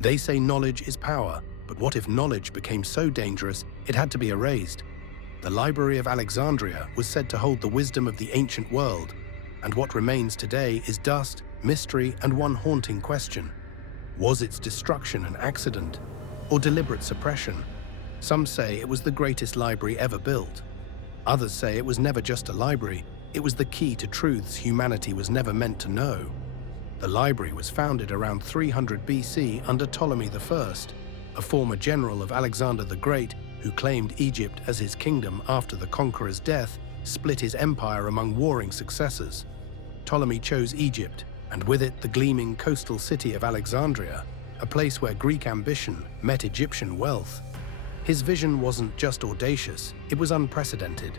They say knowledge is power, but what if knowledge became so dangerous it had to be erased? The Library of Alexandria was said to hold the wisdom of the ancient world, and what remains today is dust, mystery, and one haunting question. Was its destruction an accident, or deliberate suppression? Some say it was the greatest library ever built. Others say it was never just a library, it was the key to truths humanity was never meant to know. The library was founded around 300 BC under Ptolemy I, a former general of Alexander the Great who claimed Egypt as his kingdom after the conqueror's death split his empire among warring successors. Ptolemy chose Egypt, and with it the gleaming coastal city of Alexandria, a place where Greek ambition met Egyptian wealth. His vision wasn't just audacious, it was unprecedented.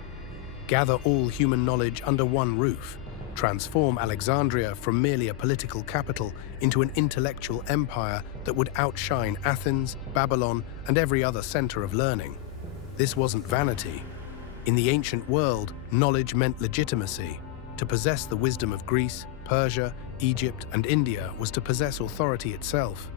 Gather all human knowledge under one roof, transform Alexandria from merely a political capital into an intellectual empire that would outshine Athens, Babylon, and every other center of learning. This wasn't vanity. In the ancient world, knowledge meant legitimacy. To possess the wisdom of Greece, Persia, Egypt, and India was to possess authority itself.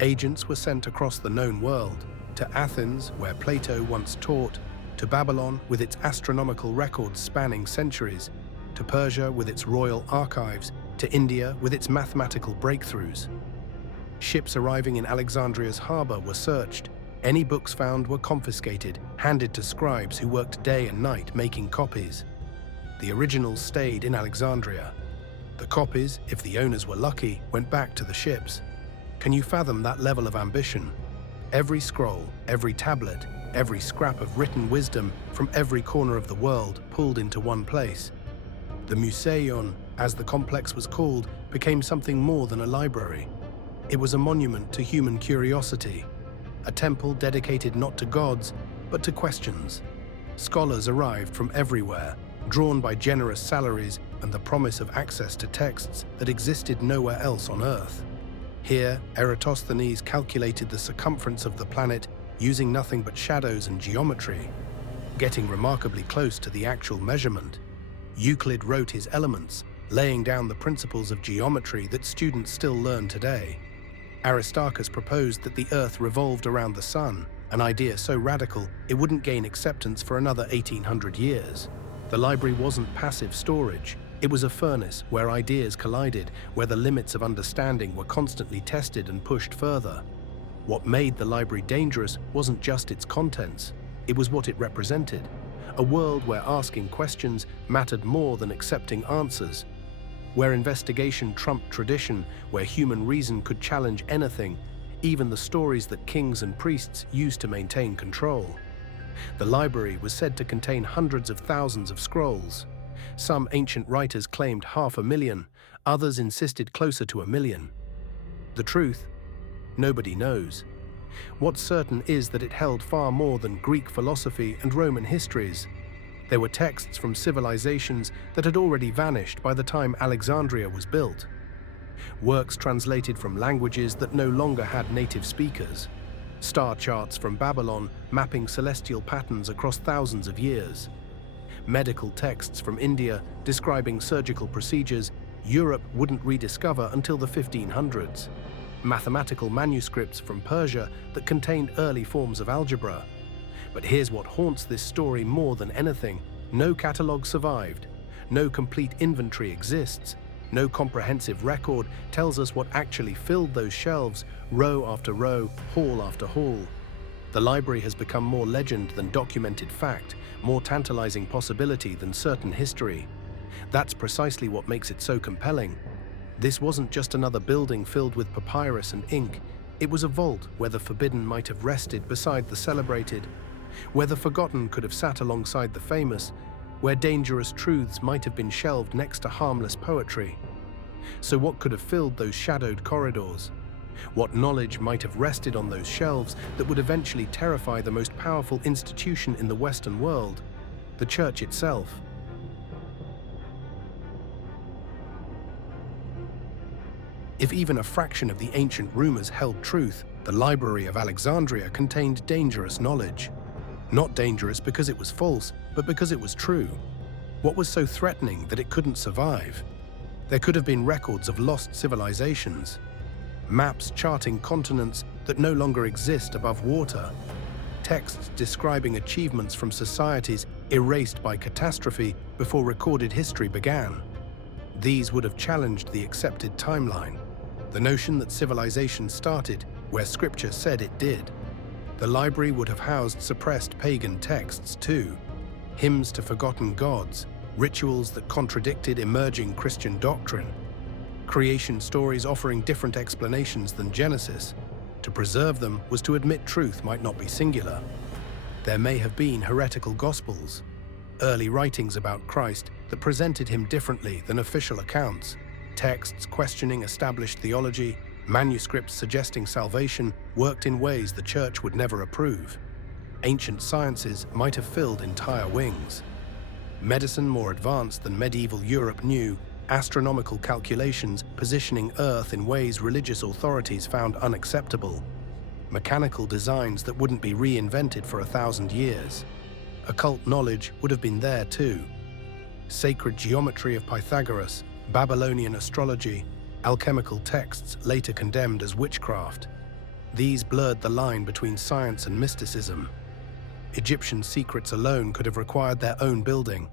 Agents were sent across the known world, to Athens, where Plato once taught, to Babylon with its astronomical records spanning centuries, to Persia with its royal archives, to India with its mathematical breakthroughs. Ships arriving in Alexandria's harbor were searched. Any books found were confiscated, handed to scribes who worked day and night making copies. The originals stayed in Alexandria. The copies, if the owners were lucky, went back to the ships. Can you fathom that level of ambition? Every scroll, every tablet, every scrap of written wisdom from every corner of the world pulled into one place. The Museion, as the complex was called, became something more than a library. It was a monument to human curiosity, a temple dedicated not to gods, but to questions. Scholars arrived from everywhere, drawn by generous salaries and the promise of access to texts that existed nowhere else on Earth. Here, Eratosthenes calculated the circumference of the planet using nothing but shadows and geometry, getting remarkably close to the actual measurement. Euclid wrote his Elements, laying down the principles of geometry that students still learn today. Aristarchus proposed that the Earth revolved around the Sun, an idea so radical it wouldn't gain acceptance for another 1800 years. The library wasn't passive storage. It was a furnace where ideas collided, where the limits of understanding were constantly tested and pushed further. What made the library dangerous wasn't just its contents, it was what it represented. A world where asking questions mattered more than accepting answers, where investigation trumped tradition, where human reason could challenge anything, even the stories that kings and priests used to maintain control. The library was said to contain hundreds of thousands of scrolls. Some ancient writers claimed 500,000, others insisted closer to 1,000,000. The truth? Nobody knows. What's certain is that it held far more than Greek philosophy and Roman histories. There were texts from civilizations that had already vanished by the time Alexandria was built. Works translated from languages that no longer had native speakers. Star charts from Babylon mapping celestial patterns across thousands of years. Medical texts from India describing surgical procedures Europe wouldn't rediscover until the 1500s. Mathematical manuscripts from Persia that contained early forms of algebra. But here's what haunts this story more than anything. No catalogue survived. No complete inventory exists. No comprehensive record tells us what actually filled those shelves, row after row, hall after hall. The library has become more legend than documented fact, more tantalizing possibility than certain history. That's precisely what makes it so compelling. This wasn't just another building filled with papyrus and ink. It was a vault where the forbidden might have rested beside the celebrated, where the forgotten could have sat alongside the famous, where dangerous truths might have been shelved next to harmless poetry. So what could have filled those shadowed corridors? What knowledge might have rested on those shelves that would eventually terrify the most powerful institution in the Western world, the Church itself? If even a fraction of the ancient rumors held truth, the Library of Alexandria contained dangerous knowledge. Not dangerous because it was false, but because it was true. What was so threatening that it couldn't survive? There could have been records of lost civilizations. maps charting continents that no longer exist above water, texts describing achievements from societies erased by catastrophe before recorded history began. These would have challenged the accepted timeline, the notion that civilization started where scripture said it did. The library would have housed suppressed pagan texts too, hymns to forgotten gods, rituals that contradicted emerging Christian doctrine, creation stories offering different explanations than Genesis. To preserve them was to admit truth might not be singular. There may have been heretical gospels, early writings about Christ that presented him differently than official accounts, texts questioning established theology, manuscripts suggesting salvation worked in ways the church would never approve. Ancient sciences might have filled entire wings. Medicine more advanced than medieval Europe knew, astronomical calculations positioning Earth in ways religious authorities found unacceptable, mechanical designs that wouldn't be reinvented for 1,000 years. Occult knowledge would have been there too. Sacred geometry of Pythagoras, Babylonian astrology, alchemical texts later condemned as witchcraft. These blurred the line between science and mysticism. Egyptian secrets alone could have required their own building.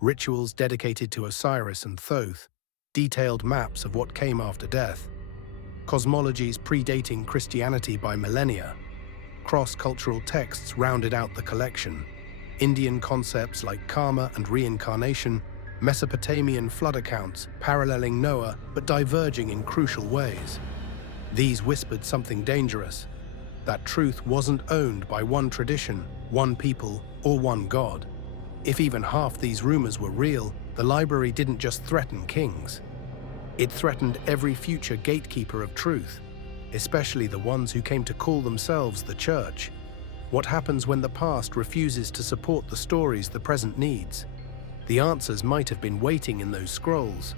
Rituals dedicated to Osiris and Thoth, detailed maps of what came after death, cosmologies predating Christianity by millennia. Cross-cultural texts rounded out the collection. Indian concepts like karma and reincarnation, Mesopotamian flood accounts paralleling Noah but diverging in crucial ways. These whispered something dangerous, that truth wasn't owned by one tradition, one people, or one god. If even half these rumors were real, the library didn't just threaten kings. It threatened every future gatekeeper of truth, especially the ones who came to call themselves the church. What happens when the past refuses to support the stories the present needs? The answers might have been waiting in those scrolls.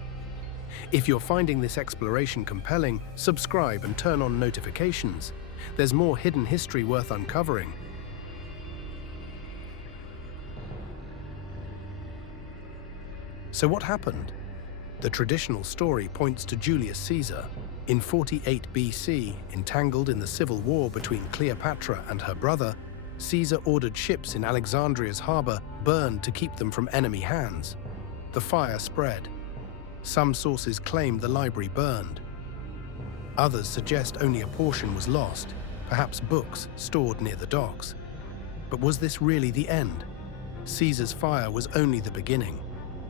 If you're finding this exploration compelling, subscribe and turn on notifications. There's more hidden history worth uncovering. So what happened? The traditional story points to Julius Caesar. In 48 BC, entangled in the civil war between Cleopatra and her brother, Caesar ordered ships in Alexandria's harbor burned to keep them from enemy hands. The fire spread. Some sources claim the library burned. Others suggest only a portion was lost, perhaps books stored near the docks. But was this really the end? Caesar's fire was only the beginning.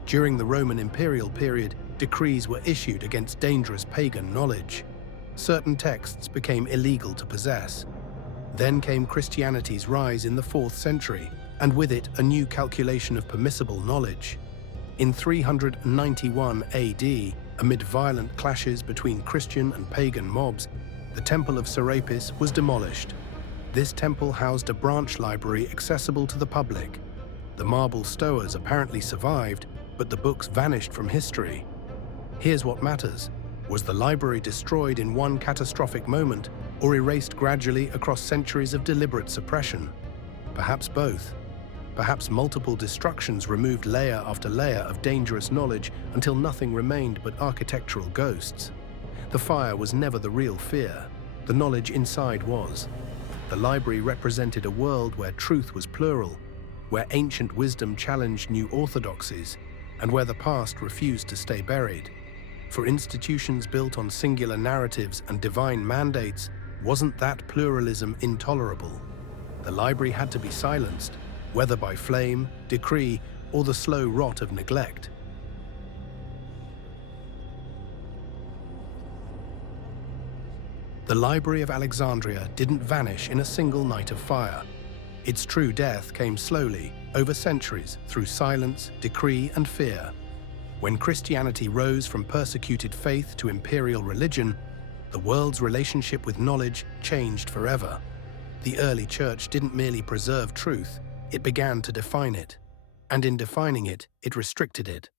During the Roman imperial period, decrees were issued against dangerous pagan knowledge. Certain texts became illegal to possess. Then came Christianity's rise in the 4th century, and with it a new calculation of permissible knowledge. In 391 AD, amid violent clashes between Christian and pagan mobs, the Temple of Serapis was demolished. This temple housed a branch library accessible to the public. The marble stowers apparently survived, but the books vanished from history. Here's what matters. Was the library destroyed in one catastrophic moment, or erased gradually across centuries of deliberate suppression? Perhaps both. Perhaps multiple destructions removed layer after layer of dangerous knowledge until nothing remained but architectural ghosts. The fire was never the real fear. The knowledge inside was. The library represented a world where truth was plural, where ancient wisdom challenged new orthodoxies, and where the past refused to stay buried. For institutions built on singular narratives and divine mandates, wasn't that pluralism intolerable? The library had to be silenced, whether by flame, decree, or the slow rot of neglect. The Library of Alexandria didn't vanish in a single night of fire. Its true death came slowly, over centuries, through silence, decree, and fear. When Christianity rose from persecuted faith to imperial religion, the world's relationship with knowledge changed forever. The early church didn't merely preserve truth, it began to define it. And in defining it, it restricted it.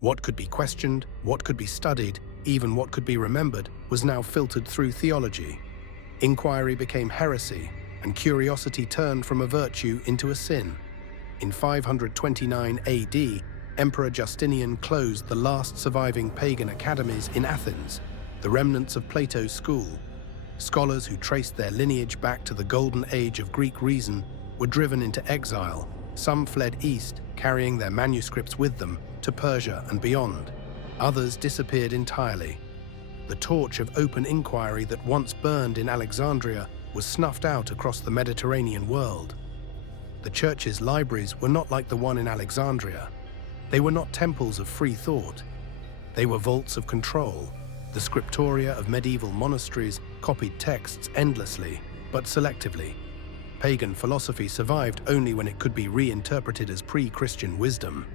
What could be questioned, what could be studied, even what could be remembered, was now filtered through theology. Inquiry became heresy, and curiosity turned from a virtue into a sin. In 529 AD, Emperor Justinian closed the last surviving pagan academies in Athens. the remnants of Plato's school. Scholars who traced their lineage back to the golden age of Greek reason were driven into exile. Some fled east, carrying their manuscripts with them to Persia and beyond. Others disappeared entirely. The torch of open inquiry that once burned in Alexandria was snuffed out across the Mediterranean world. The church's libraries were not like the one in Alexandria. They were not temples of free thought. They were vaults of control. The scriptoria of medieval monasteries copied texts endlessly, but selectively. Pagan philosophy survived only when it could be reinterpreted as pre-Christian wisdom.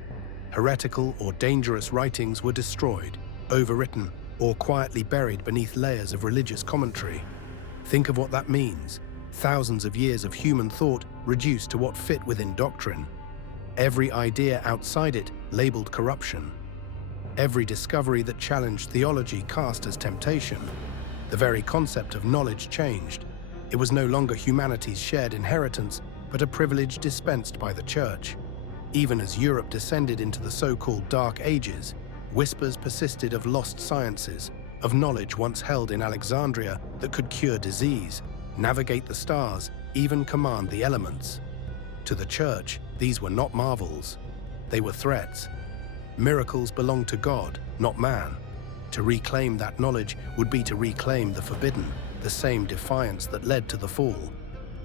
Heretical or dangerous writings were destroyed, overwritten, or quietly buried beneath layers of religious commentary. Think of what that means. Thousands of years of human thought reduced to what fit within doctrine. Every idea outside it labeled corruption. Every discovery that challenged theology cast as temptation. The very concept of knowledge changed. It was no longer humanity's shared inheritance, but a privilege dispensed by the Church. Even as Europe descended into the so-called Dark Ages, whispers persisted of lost sciences, of knowledge once held in Alexandria that could cure disease, navigate the stars, even command the elements. To the Church, these were not marvels. They were threats. Miracles belonged to God, not man. To reclaim that knowledge would be to reclaim the forbidden, the same defiance that led to the fall.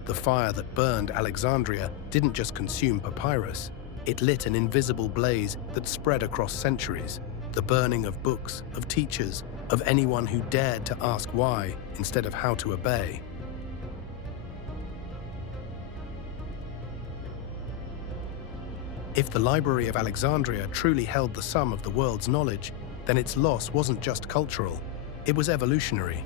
The fire that burned Alexandria didn't just consume papyrus. It lit an invisible blaze that spread across centuries. The burning of books, of teachers, of anyone who dared to ask why instead of how to obey. If the Library of Alexandria truly held the sum of the world's knowledge, then its loss wasn't just cultural, it was evolutionary.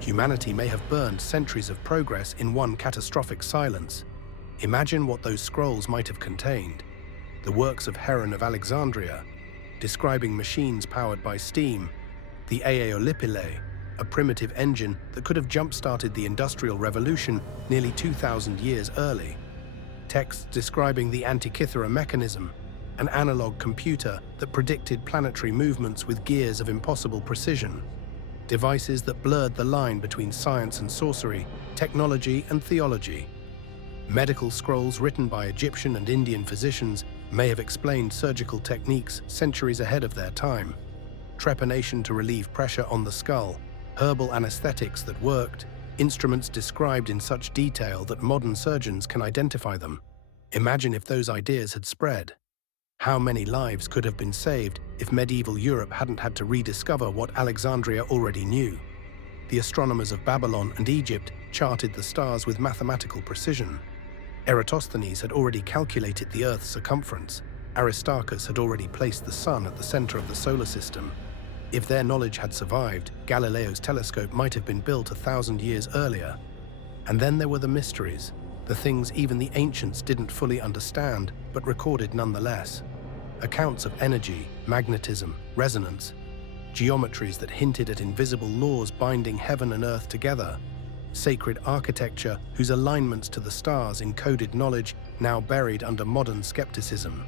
Humanity may have burned centuries of progress in one catastrophic silence. Imagine what those scrolls might have contained. The works of Heron of Alexandria, describing machines powered by steam, the Aeolipile, a primitive engine that could have jump-started the Industrial Revolution nearly 2,000 years early. Texts describing the Antikythera mechanism, an analog computer that predicted planetary movements with gears of impossible precision. Devices that blurred the line between science and sorcery, technology and theology. Medical scrolls written by Egyptian and Indian physicians may have explained surgical techniques centuries ahead of their time. Trepanation to relieve pressure on the skull, herbal anesthetics that worked, instruments described in such detail that modern surgeons can identify them. Imagine if those ideas had spread. How many lives could have been saved if medieval Europe hadn't had to rediscover what Alexandria already knew? The astronomers of Babylon and Egypt charted the stars with mathematical precision. Eratosthenes had already calculated the Earth's circumference. Aristarchus had already placed the Sun at the center of the solar system. If their knowledge had survived, Galileo's telescope might have been built 1,000 years earlier. And then there were the mysteries, the things even the ancients didn't fully understand, but recorded nonetheless. Accounts of energy, magnetism, resonance, geometries that hinted at invisible laws binding heaven and earth together, sacred architecture whose alignments to the stars encoded knowledge now buried under modern skepticism.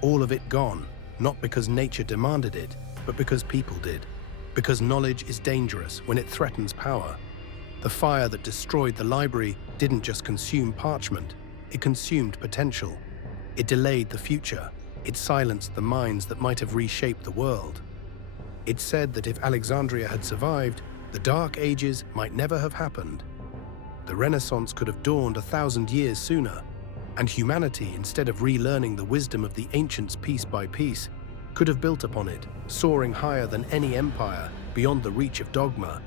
All of it gone, not because nature demanded it, but because people did. Because knowledge is dangerous when it threatens power. The fire that destroyed the library didn't just consume parchment, it consumed potential. It delayed the future. It silenced the minds that might have reshaped the world. It said that if Alexandria had survived, the Dark Ages might never have happened. The Renaissance could have dawned 1,000 years sooner, and humanity, instead of relearning the wisdom of the ancients piece by piece, could have built upon it, soaring higher than any empire, beyond the reach of dogma.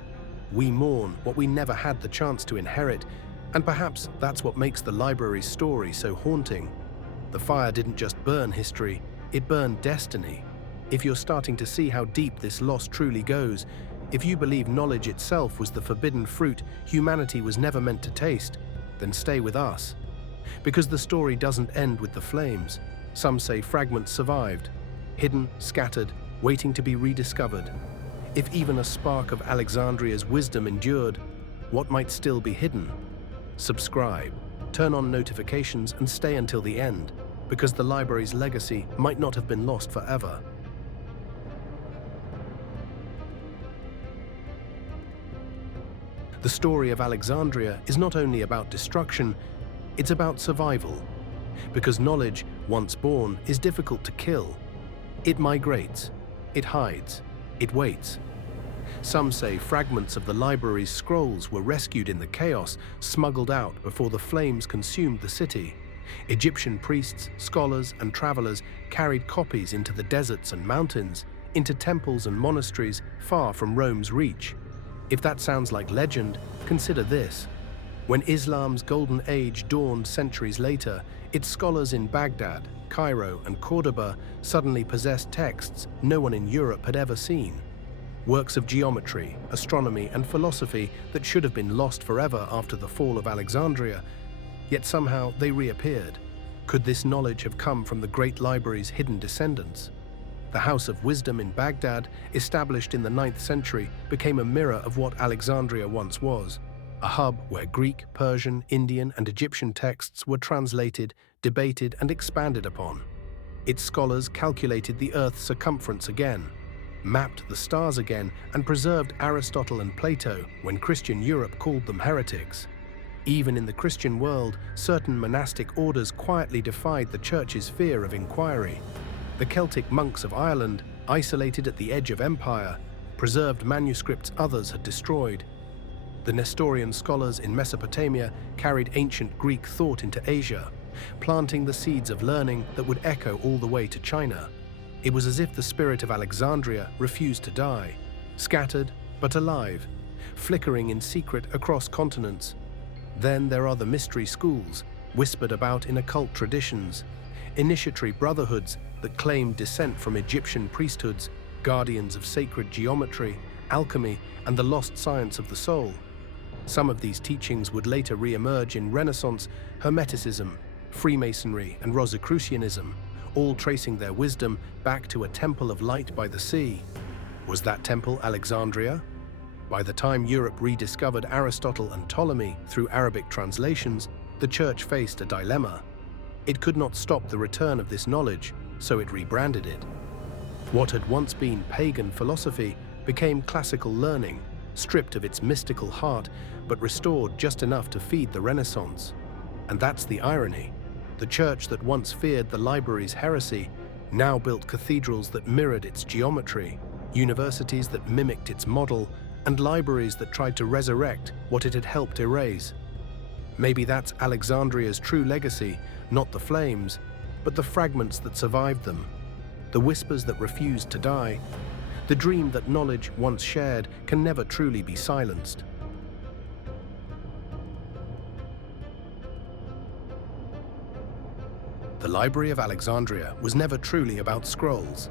We mourn what we never had the chance to inherit, and perhaps that's what makes the library's story so haunting. The fire didn't just burn history, it burned destiny. If you're starting to see how deep this loss truly goes, if you believe knowledge itself was the forbidden fruit humanity was never meant to taste, then stay with us. Because the story doesn't end with the flames. Some say fragments survived, hidden, scattered, waiting to be rediscovered. If even a spark of Alexandria's wisdom endured, what might still be hidden? Subscribe, turn on notifications and stay until the end, because the library's legacy might not have been lost forever. The story of Alexandria is not only about destruction, it's about survival. Because knowledge, once born, is difficult to kill. It migrates, it hides, it waits. Some say fragments of the library's scrolls were rescued in the chaos, smuggled out before the flames consumed the city. Egyptian priests, scholars, and travelers carried copies into the deserts and mountains, into temples and monasteries far from Rome's reach. If that sounds like legend, consider this. When Islam's golden age dawned centuries later, its scholars in Baghdad, Cairo, and Cordoba suddenly possessed texts no one in Europe had ever seen. Works of geometry, astronomy, and philosophy that should have been lost forever after the fall of Alexandria, yet somehow they reappeared. Could this knowledge have come from the great library's hidden descendants? The House of Wisdom in Baghdad, established in the 9th century, became a mirror of what Alexandria once was. A hub where Greek, Persian, Indian, and Egyptian texts were translated, debated, and expanded upon. Its scholars calculated the Earth's circumference again, mapped the stars again, and preserved Aristotle and Plato when Christian Europe called them heretics. Even in the Christian world, certain monastic orders quietly defied the Church's fear of inquiry. The Celtic monks of Ireland, isolated at the edge of empire, preserved manuscripts others had destroyed. The Nestorian scholars in Mesopotamia carried ancient Greek thought into Asia, planting the seeds of learning that would echo all the way to China. It was as if the spirit of Alexandria refused to die, scattered but alive, flickering in secret across continents. Then there are the mystery schools, whispered about in occult traditions, initiatory brotherhoods that claimed descent from Egyptian priesthoods, guardians of sacred geometry, alchemy, and the lost science of the soul. Some of these teachings would later re-emerge in Renaissance Hermeticism, Freemasonry, and Rosicrucianism, all tracing their wisdom back to a temple of light by the sea. Was that temple Alexandria? By the time Europe rediscovered Aristotle and Ptolemy through Arabic translations, the Church faced a dilemma. It could not stop the return of this knowledge, so it rebranded it. What had once been pagan philosophy became classical learning, stripped of its mystical heart, but restored just enough to feed the Renaissance. And that's the irony. The Church that once feared the library's heresy now built cathedrals that mirrored its geometry, universities that mimicked its model, and libraries that tried to resurrect what it had helped erase. Maybe that's Alexandria's true legacy, not the flames, but the fragments that survived them, the whispers that refused to die, the dream that knowledge once shared can never truly be silenced. The Library of Alexandria was never truly about scrolls.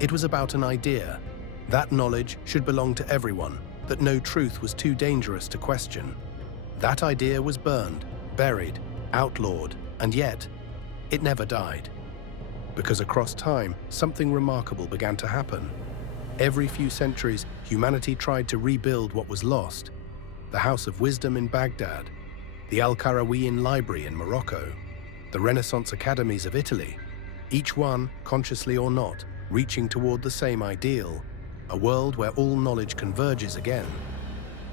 It was about an idea. That knowledge should belong to everyone, that no truth was too dangerous to question. That idea was burned, buried, outlawed, and yet, it never died. Because across time, something remarkable began to happen. Every few centuries, humanity tried to rebuild what was lost. The House of Wisdom in Baghdad, the Al-Qarawiyyin Library in Morocco, the Renaissance academies of Italy, each one, consciously or not, reaching toward the same ideal, a world where all knowledge converges again.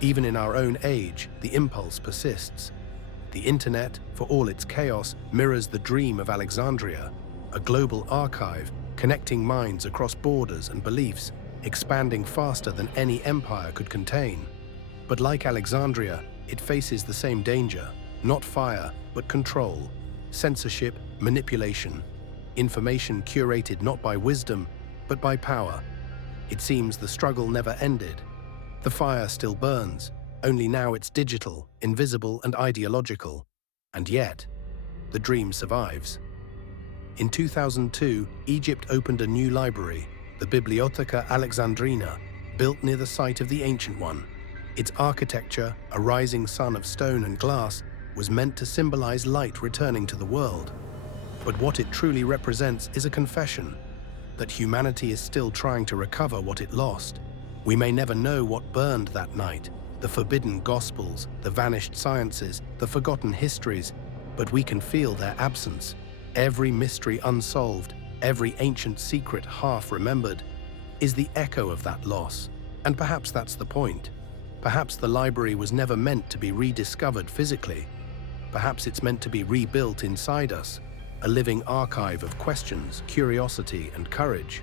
Even in our own age, the impulse persists. The internet, for all its chaos, mirrors the dream of Alexandria, a global archive connecting minds across borders and beliefs, expanding faster than any empire could contain. But like Alexandria, it faces the same danger, not fire, but control, censorship, manipulation, information curated not by wisdom, but by power. It seems the struggle never ended. The fire still burns, only now it's digital, invisible, and ideological. And yet, the dream survives. In 2002, Egypt opened a new library, the Bibliotheca Alexandrina, built near the site of the ancient one. Its architecture, a rising sun of stone and glass, was meant to symbolize light returning to the world. But what it truly represents is a confession that humanity is still trying to recover what it lost. We may never know what burned that night, the forbidden gospels, the vanished sciences, the forgotten histories, but we can feel their absence. Every mystery unsolved, every ancient secret half remembered, is the echo of that loss. And perhaps that's the point. Perhaps the library was never meant to be rediscovered physically. Perhaps it's meant to be rebuilt inside us, a living archive of questions, curiosity, and courage.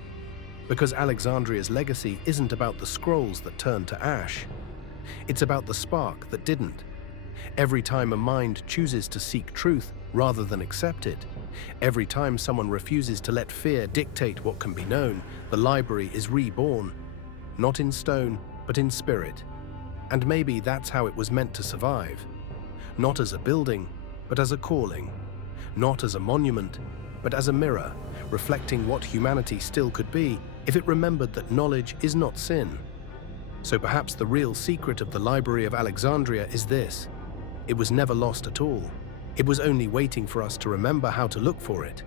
Because Alexandria's legacy isn't about the scrolls that turned to ash. It's about the spark that didn't. Every time a mind chooses to seek truth rather than accept it, every time someone refuses to let fear dictate what can be known, the library is reborn, not in stone, but in spirit. And maybe that's how it was meant to survive. Not as a building, but as a calling. Not as a monument, but as a mirror, reflecting what humanity still could be if it remembered that knowledge is not sin. So perhaps the real secret of the Library of Alexandria is this: it was never lost at all. It was only waiting for us to remember how to look for it.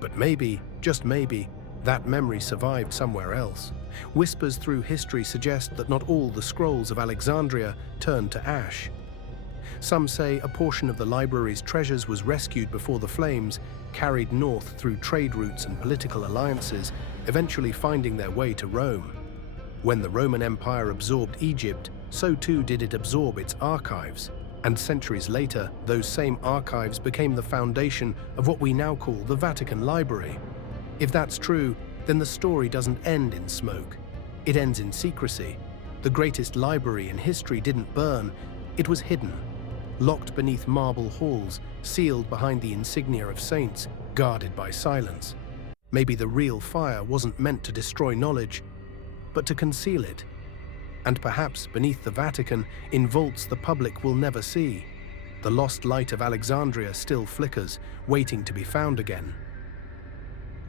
But maybe, just maybe, that memory survived somewhere else. Whispers through history suggest that not all the scrolls of Alexandria turned to ash. Some say a portion of the library's treasures was rescued before the flames, carried north through trade routes and political alliances, eventually finding their way to Rome. When the Roman Empire absorbed Egypt, so too did it absorb its archives. And centuries later, those same archives became the foundation of what we now call the Vatican Library. If that's true, then the story doesn't end in smoke. It ends in secrecy. The greatest library in history didn't burn, it was hidden. Locked beneath marble halls, sealed behind the insignia of saints, guarded by silence. Maybe the real fire wasn't meant to destroy knowledge, but to conceal it. And perhaps beneath the Vatican, in vaults the public will never see, the lost light of Alexandria still flickers, waiting to be found again.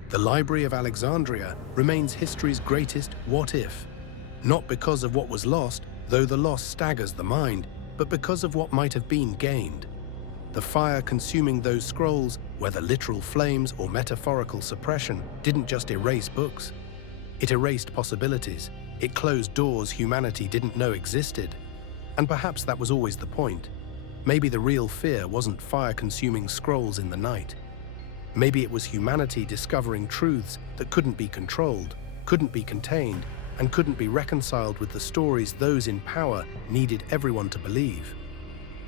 The Library of Alexandria remains history's greatest what-if, not because of what was lost, though the loss staggers the mind, but because of what might have been gained. The fire consuming those scrolls, whether literal flames or metaphorical suppression, didn't just erase books. It erased possibilities. It closed doors humanity didn't know existed. And perhaps that was always the point. Maybe the real fear wasn't fire-consuming scrolls in the night. Maybe it was humanity discovering truths that couldn't be controlled, couldn't be contained, and couldn't be reconciled with the stories those in power needed everyone to believe.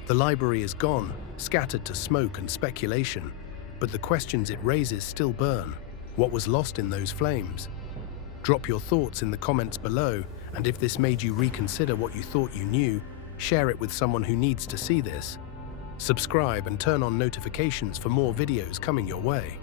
The library is gone, scattered to smoke and speculation, but the questions it raises still burn. What was lost in those flames? Drop your thoughts in the comments below, and if this made you reconsider what you thought you knew, share it with someone who needs to see this. Subscribe and turn on notifications for more videos coming your way.